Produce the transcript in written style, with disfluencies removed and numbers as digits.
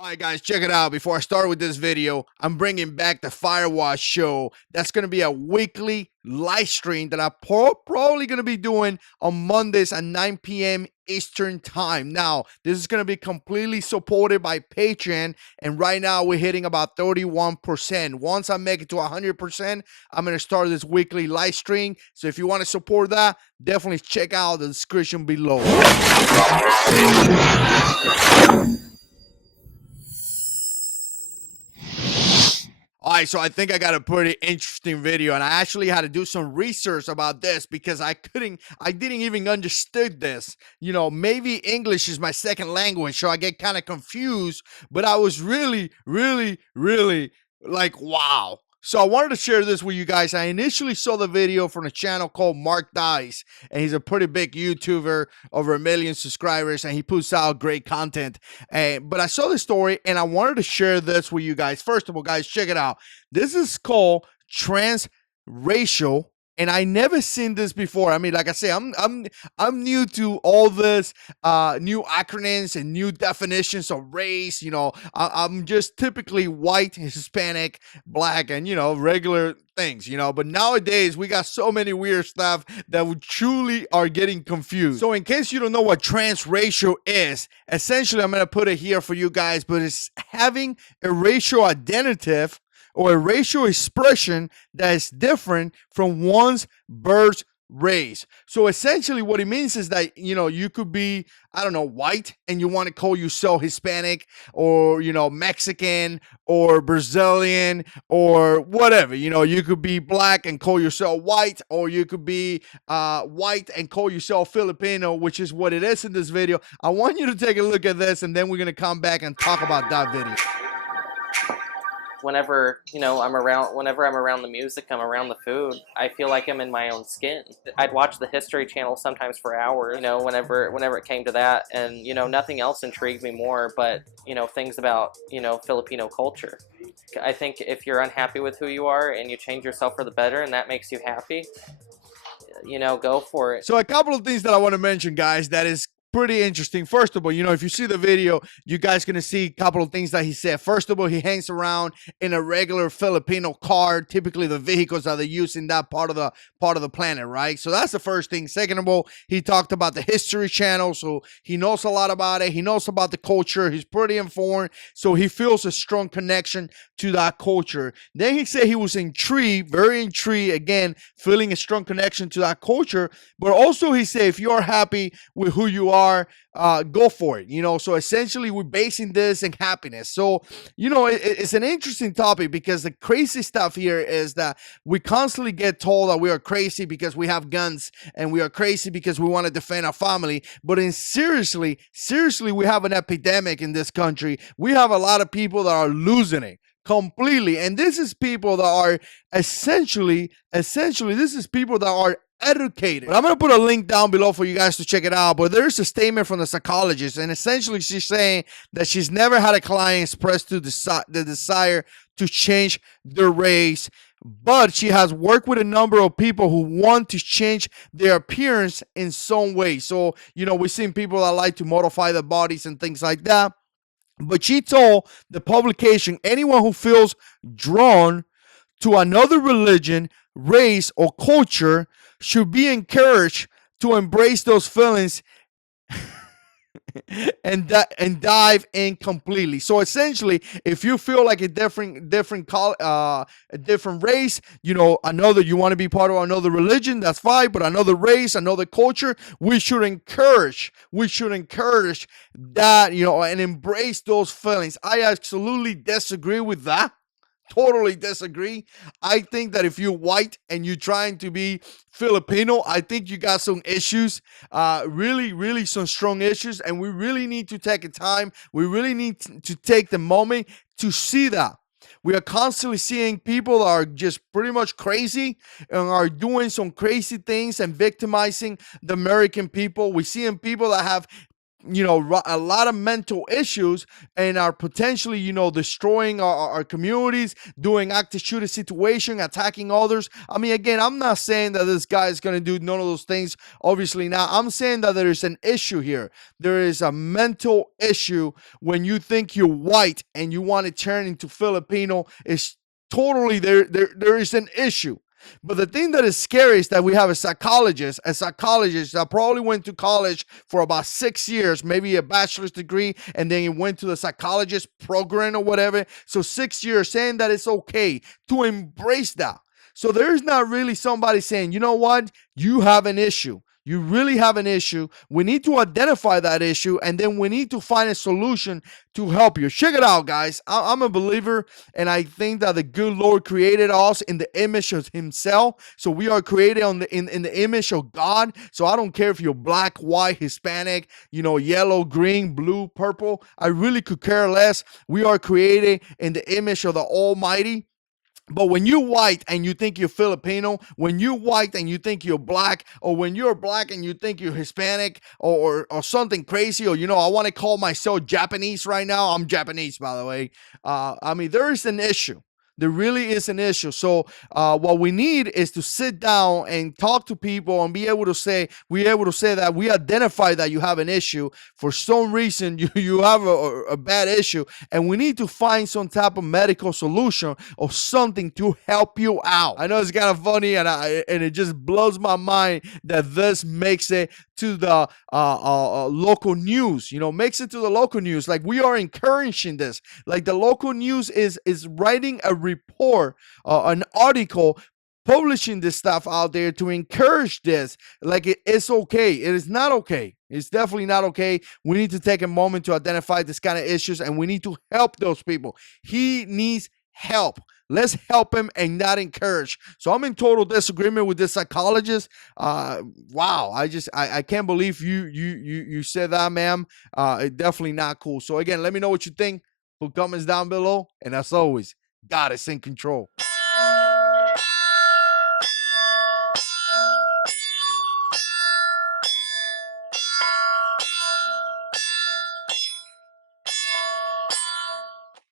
All right, guys, check it out. Before I start with this video, I'm bringing back the Firewash show. That's going to be a weekly live stream that I'm probably going to be doing on Mondays at 9 p.m. Eastern time. Now, this is going to be completely supported by Patreon, and right now we're hitting about 31%. Once I make it to 100%, I'm going to start this weekly live stream. So if you want to support that, definitely check out the description below. All right, so I think I got a pretty interesting video, and I actually had to do some research about this because I didn't even understood this. You know, maybe English is my second language, so I get kind of confused, but I was really, really, really like, wow. So I wanted to share this with you guys. I initially saw the video from a channel called Mark Dice, and he's a pretty big YouTuber, over 1 million subscribers, and he puts out great content. But I saw the story, and I wanted to share this with you guys. First of all, guys, check it out. This is called transracial, and I never seen this before. I mean, like I say, I'm new to all this new acronyms and new definitions of race. You know, I'm just typically white, Hispanic, black, and regular things. But nowadays we got so many weird stuff that we truly are getting confused. So in case you don't know what transracial is, essentially I'm gonna put it here for you guys, but it's having a racial identity or a racial expression that is different from one's birth race. So essentially what it means is that you could be, I don't know, white and you want to call yourself Hispanic, or Mexican or Brazilian or whatever. You could be black and call yourself white, or you could be white and call yourself Filipino, which is what it is in this video. I want you to take a look at this, and then we're going to come back and talk about that video. Whenever I'm around the music, I'm around the food, I feel like I'm in my own skin. I'd watch the History Channel sometimes for hours, whenever it came to that, and nothing else intrigued me more but things about Filipino culture. I think if you're unhappy with who you are and you change yourself for the better and that makes you happy, go for it. So a couple of things that I want to mention, guys, that is pretty interesting. First of all, if you see the video, you guys gonna see a couple of things that he said. First of all, he hangs around in a regular Filipino car, typically the vehicles that they use in that part of the planet, right? So that's the first thing. Second of all, he talked about the History Channel, so he knows a lot about it. He knows about the culture. He's pretty informed, so he feels a strong connection to that culture. Then he said he was intrigued, very intrigued, again, feeling a strong connection to that culture. But also he said, if you are happy with who you are, go for it. So essentially we're basing this in happiness. So it's an interesting topic, because the crazy stuff here is that we constantly get told that we are crazy because we have guns, and we are crazy because we want to defend our family. But seriously, we have an epidemic in this country. We have a lot of people that are losing it completely, and this is people that are essentially this is people that are educated. But I'm going to put a link down below for you guys to check it out. But there's a statement from the psychologist, and essentially she's saying that she's never had a client express the desire to change their race, but she has worked with a number of people who want to change their appearance in some way. So we've seen people that like to modify their bodies and things like that. But she told the publication, anyone who feels drawn to another religion, race, or culture should be encouraged to embrace those feelings and dive in completely. So essentially, if you feel like a different race, you want to be part of another religion, that's fine. But another race, another culture, we should encourage that, and embrace those feelings. I absolutely disagree with that. Totally disagree. I think that if you're white and you're trying to be Filipino, I think you got some issues, really some strong issues, and we really need to take a time. We really need to take the moment to see that. We are constantly seeing people that are just pretty much crazy and are doing some crazy things and victimizing the American people. We're seeing people that have a lot of mental issues and are potentially, destroying our communities, doing active shooter situation, attacking others. I mean, again, I'm not saying that this guy is going to do none of those things. Obviously not. I'm saying that there is an issue here. There is a mental issue when you think you're white and you want to turn into Filipino. It's totally there is an issue. But the thing that is scary is that we have a psychologist that probably went to college for about 6 years, maybe a bachelor's degree, and then he went to the psychologist program or whatever. So 6 years saying that it's okay to embrace that. So there's not really somebody saying, you know what, you have an issue. You really have an issue. We need to identify that issue, and then we need to find a solution to help you. Check it out, guys. I'm a believer, and I think that the good Lord created us in the image of Himself. So we are created in the image of God. So I don't care if you're black, white, Hispanic, yellow, green, blue, purple. I really could care less. We are created in the image of the Almighty. But when you're white and you think you're Filipino, when you're white and you think you're black, or when you're black and you think you're Hispanic, or something crazy, or I want to call myself Japanese right now. I'm Japanese, by the way. I mean, there is an issue. There really is an issue. So what we need is to sit down and talk to people and be able to say that we identify that you have an issue for some reason. You have a bad issue, and we need to find some type of medical solution or something to help you out. I know it's kind of funny, and it just blows my mind that this makes it to the local news. Makes it to the local news. Like, we are encouraging this. Like, the local news is writing a report, an article, publishing this stuff out there to encourage this. Like, it's okay. It is not okay. It's definitely not okay. We need to take a moment to identify this kind of issues, and we need to help those people. He needs help. Let's help him and not encourage. So I'm in total disagreement with this psychologist. Wow, I can't believe you said that, ma'am. It's definitely not cool. So again, let me know what you think. Put comments down below, and as always, God is in control.